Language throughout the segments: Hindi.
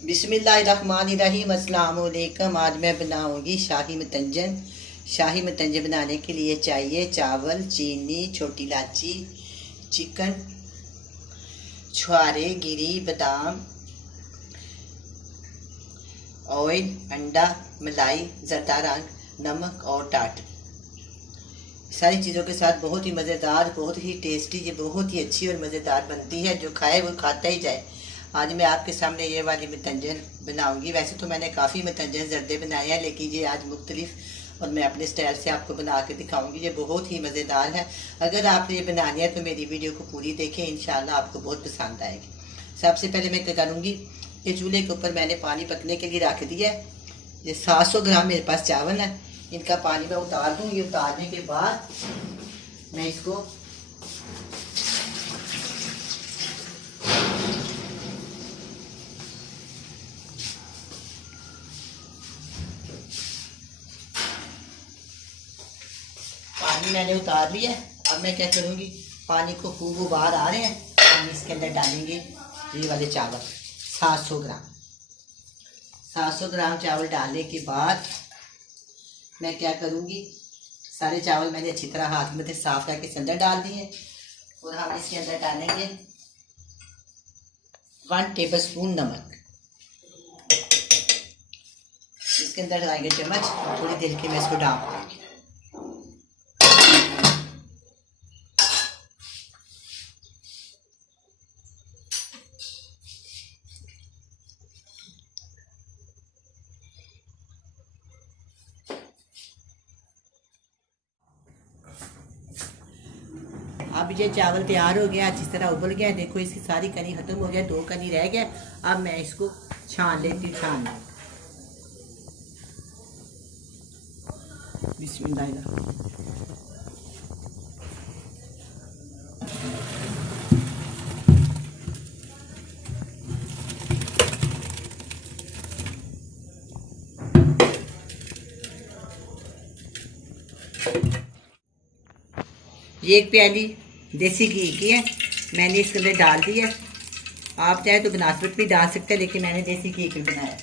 बिस्मिल्लाहिर्रहमानिर्रहीम। अस्सलाम वालेकुम। आज मैं बनाऊंगी शाही मतंजन। शाही मतंजन बनाने के लिए चाहिए चावल, चीनी, छोटी इलायची, चिकन, छुहारे, गिरी, बादाम, ऑयल, अंडा, मलाई, जरदा रंग, नमक और टाट। सारी चीज़ों के साथ बहुत ही मज़ेदार, बहुत ही टेस्टी, ये बहुत ही अच्छी और मज़ेदार बनती है। जो खाए वो खाता ही जाए। आज मैं आपके सामने ये वाली मतंजन बनाऊंगी। वैसे तो मैंने काफ़ी मतंजन जर्दे बनाए हैं, लेकिन ये आज मुख्तलिफ और मैं अपने स्टाइल से आपको बना के दिखाऊंगी। ये बहुत ही मज़ेदार है। अगर आपने ये बनानी है तो मेरी वीडियो को पूरी देखें, इंशाल्लाह आपको बहुत पसंद आएगी। सबसे पहले मैं क्या करूँगी, ये चूल्हे के ऊपर मैंने पानी पकने के लिए रख दिया है। ये 700 ग्राम मेरे पास चावल है, इनका पानी मैं उतार दूँगी। उतारने के बाद मैं इसको पानी मैंने उतार लिया। अब मैं क्या करूँगी, पानी को खूब उबाल आ रहे हैं, हम इसके अंदर डालेंगे ये वाले चावल 700 ग्राम। 700 ग्राम चावल डालने के बाद मैं क्या करूँगी, सारे चावल मैंने अच्छी तरह हाथ में से साफ करके इस अंदर डाल दिए और हम इसके अंदर डालेंगे 1 टेबलस्पून नमक। इसके अंदर डालेंगे चम्मच और थोड़ी देर के मैं इसको डाल दूँगी। अब ये चावल तैयार हो गया, अच्छी तरह उबल गया। देखो इसकी सारी कनी खत्म हो गया, 2 कनी रह गया। अब मैं इसको छान लेती हूँ। छान बिस्मिल्लाह। ये 1 प्याली देसी घी की है, मैंने इसके अंदर डाल दी है। आप चाहे तो बनास्पत भी डाल सकते हैं, लेकिन मैंने देसी घी की बनाया।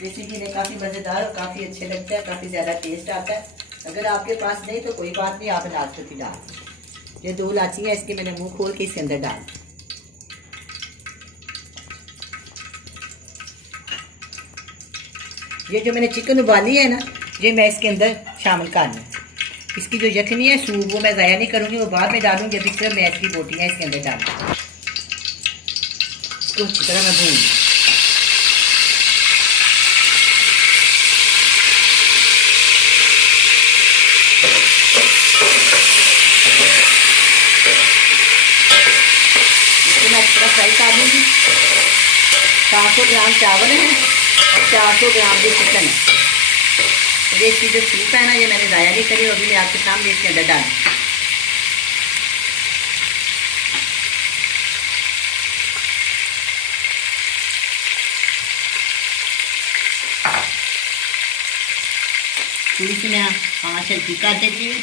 देसी घी में काफ़ी मज़ेदार और काफ़ी अच्छे लगता है, काफ़ी ज़्यादा टेस्ट आता है। अगर आपके पास नहीं तो कोई बात नहीं, आप बनास्पत भी डाल। ये 2 इलायची है, इसके मैंने मुंह खोल के इसके अंदर डाल। ये जो मैंने चिकन उबाली है ना, ये मैं इसके अंदर शामिल कर लूँ। इसकी जो यखनी है सूप वो मैं ज़ाया नहीं करूँगी, वो बाद में डालूंगी। अभी सिर्फ मैच की बोटियाँ इसके अंदर डालूँ, इसको अच्छी तरह मैं भून। इसको मैं अच्छी तरह फ्राई कर लूँगी। 400 ग्राम चावल है और 400 ग्राम जो चिकन है। ये इसकी जो सूप है ना, ये मैंने ज़ाया नहीं करी, अभी मैं आपके सामने इसके अंदर डाल। थोड़ी सी मैं आँच हल्की कर देती हूँ।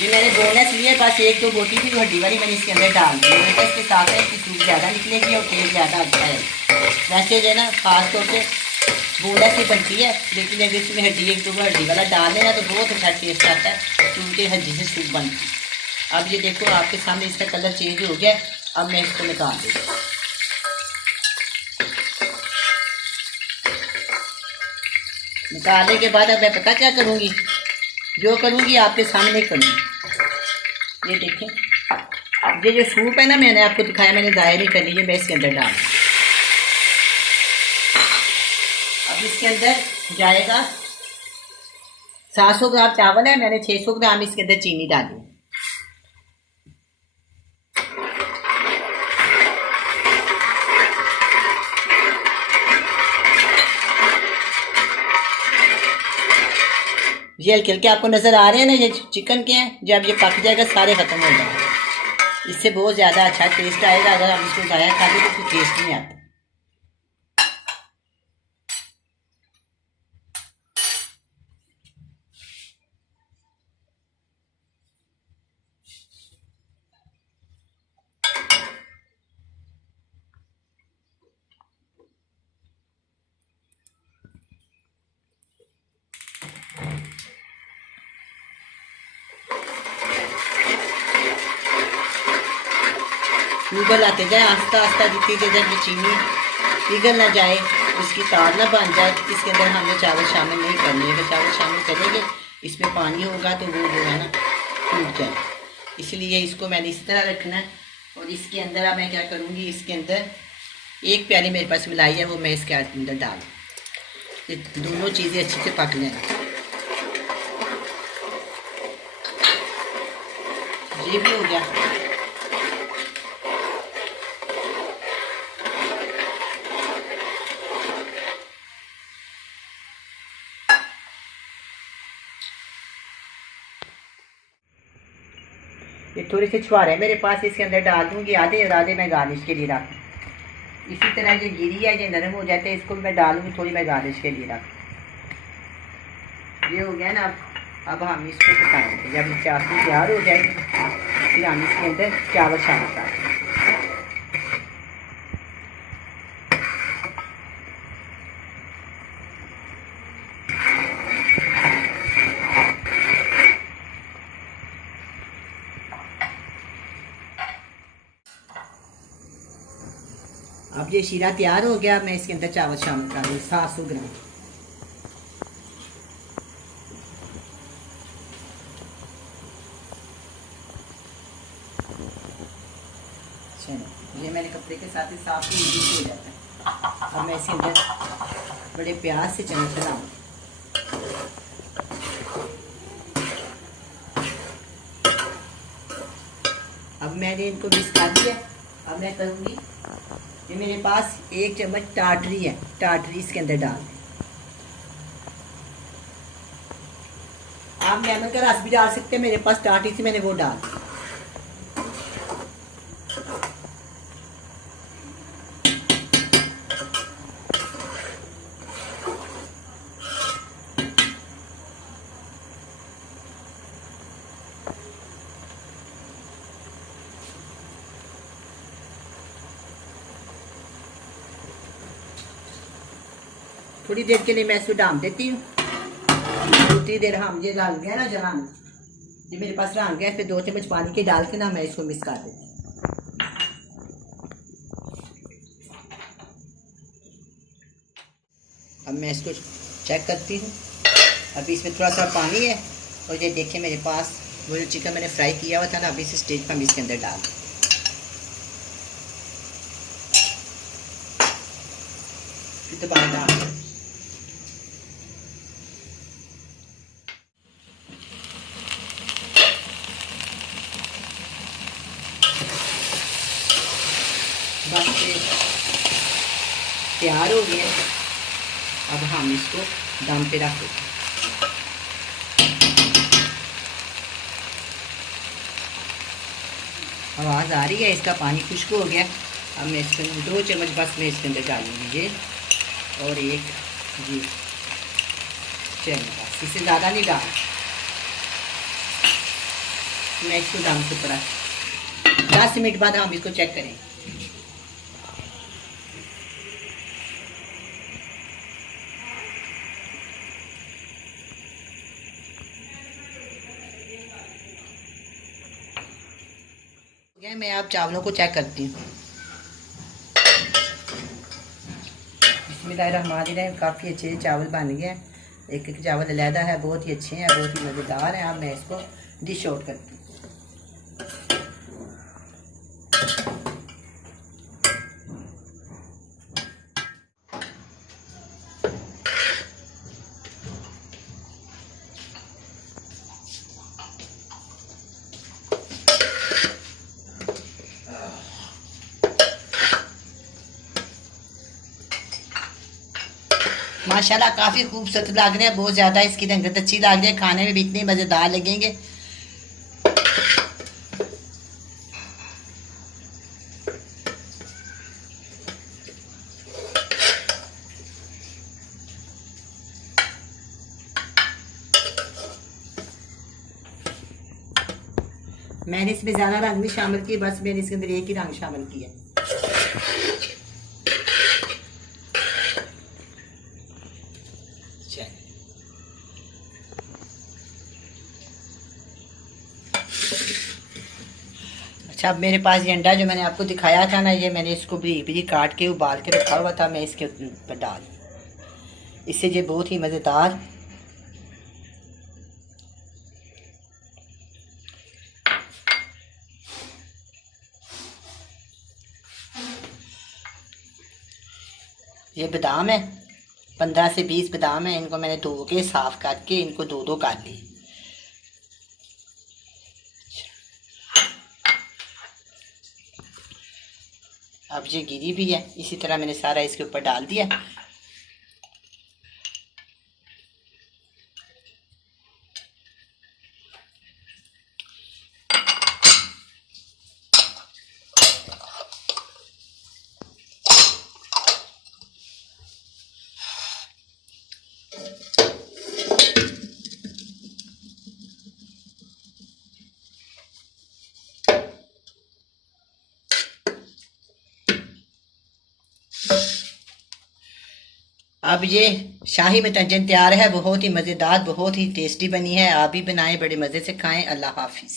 ये मैंने बोनस लिए, बस 1-2 बोटी थी हड्डी वाली, मैंने इसके अंदर डाल दी। तो इसके साथ है इसकी सूप ज़्यादा निकलेगी और टेस्ट ज़्यादा अच्छा है। वैसे जो है ना खास तौर से बोनस ही बनती है, लेकिन अगर इसमें हड्डी 1-2 हड्डी वाला डाल देना तो बहुत अच्छा टेस्ट आता है, क्योंकि हड्डी से सूप बनती है। अब ये देखो आपके सामने इसका कलर चेंज हो गया। अब मैं इसको निकाल दूँगी। निकालने के बाद अब मैं पता क्या करूँगी, जो करूँगी आपके सामने करूँगी। ये देखें, ये जो सूप है ना मैंने आपको दिखाया, मैंने ज़ाया नहीं करनी है, मैं इसके अंदर डाल। अब इसके अंदर जाएगा 700 ग्राम चावल है, मैंने 600 ग्राम इसके अंदर चीनी डाली। ये हल्के हल्के आपको नज़र आ रहे हैं ना, ये चिकन के हैं। जब ये पक जाएगा सारे ख़त्म हो जाएंगे, इससे बहुत ज़्यादा अच्छा टेस्ट आएगा। अगर आप इसको ज़ाया खा दे तो टेस्ट नहीं आता। उबल आते जाए आस्ता आस्ता, जितनी देर तक चीनी पिघल ना जाए, उसकी तार ना बन जाए, इसके अंदर हमने चावल शामिल नहीं करने हैं। अगर चावल शामिल करेंगे इसमें पानी होगा तो वो जो है ना टूट जाए, इसलिए इसको मैंने इस तरह रखना है। और इसके अंदर अब मैं क्या करूँगी, इसके अंदर 1 प्याली मेरे पास मलाई है, वो मैं इसके अंदर डाल, ये दोनों चीज़ें अच्छे से पक लें। ये भी हो गया। ये थोड़े से छुहारे मेरे पास, इसके अंदर डाल दूंगी आधे, और आधे मैं गार्निश के लिए रख। इसी तरह ये गिरी है, ये नरम हो जाते हैं, इसको मैं डालूंगी थोड़ी, मैं गार्निश के लिए रख। ये हो गया ना। अब हम इसको पकाएंगे, जब चाशनी तैयार हो जाएगी फिर हम इसके अंदर चावल शामिल कर देंगे। अब ये शीरा तैयार हो गया, मैं इसके अंदर चावल शामिल कर दूँ 700 ग्राम। चलो, ये मैंने कपड़े के साथ ही साफ हो जाता है। अब मैं इसके अंदर बड़े प्याज से चना चलाऊँ। अब मैंने इनको मिक्स कर दिया। अब मैं करूँगी, ये मेरे पास 1 चम्मच टाटरी है, टाटरी इसके अंदर डाल दें। आप लेमन का रस भी डाल सकते हैं, मेरे पास टाटरी थी मैंने वो डाल। थोड़ी देर के लिए मैं इसको डाल देती हूँ। उतनी देर हम ये डाल गया ना जवान, ये मेरे पास रंग गया, इस पर 2 चम्मच पानी के डाल के ना मैं इसको मिक्स कर देती हूँ। अब मैं इसको चेक करती हूँ। अभी इसमें थोड़ा सा पानी है, और ये देखिए मेरे पास वो जो चिकन मैंने फ्राई किया हुआ था ना, अभी इस स्टेज पर हम इसके अंदर डाल दें। फिर दोबारा डाल दें। बस तैयार हो गया। अब हम इसको दम पे रख देते हैं। आवाज़ आ रही है, इसका पानी खुश्क हो गया। अब मैं इसके 2 चम्मच बस मैं इसके अंदर डालूंगी ये, और 1 जी चलो बस, इससे ज़्यादा नहीं डाल। मैं इसको दम के ऊपर 10 मिनट बाद हम इसको चेक करें। मैं आप चावलों को चेक करती हूँ। बिस्मिल्लाहिर्रहमानिर्रहीम, काफ़ी अच्छे चावल बन गए हैं। एक एक चावल अलहदा है, बहुत ही अच्छे हैं, बहुत ही मज़ेदार हैं। अब मैं इसको डिश आउट करती हूँ। माशाल्लाह काफ़ी खूबसूरत लग रहे हैं, बहुत ज़्यादा इसकी रंगत अच्छी लग रही है, खाने में भी इतने मज़ेदार लगेंगे। मैंने इसमें ज़्यादा रंग नहीं शामिल किए, बस मैंने इसके अंदर 1 ही रंग शामिल किया। अच्छा, अब मेरे पास ये अंडा जो मैंने आपको दिखाया था ना, ये मैंने इसको बारीक बारीक काट के उबाल के रखा हुआ था, मैं इसके ऊपर डाल, इससे ये बहुत ही मज़ेदार ये बादाम है, 15 से 20 बादाम है। इनको मैंने धो के साफ करके इनको दो दो कर ली। अब ये गिरी भी है, इसी तरह मैंने सारा इसके ऊपर डाल दिया। अब ये शाही मतंजन तैयार है, बहुत ही मज़ेदार, बहुत ही टेस्टी बनी है। आप भी बनाएं, बड़े मज़े से खाएं। अल्लाह हाफिज़।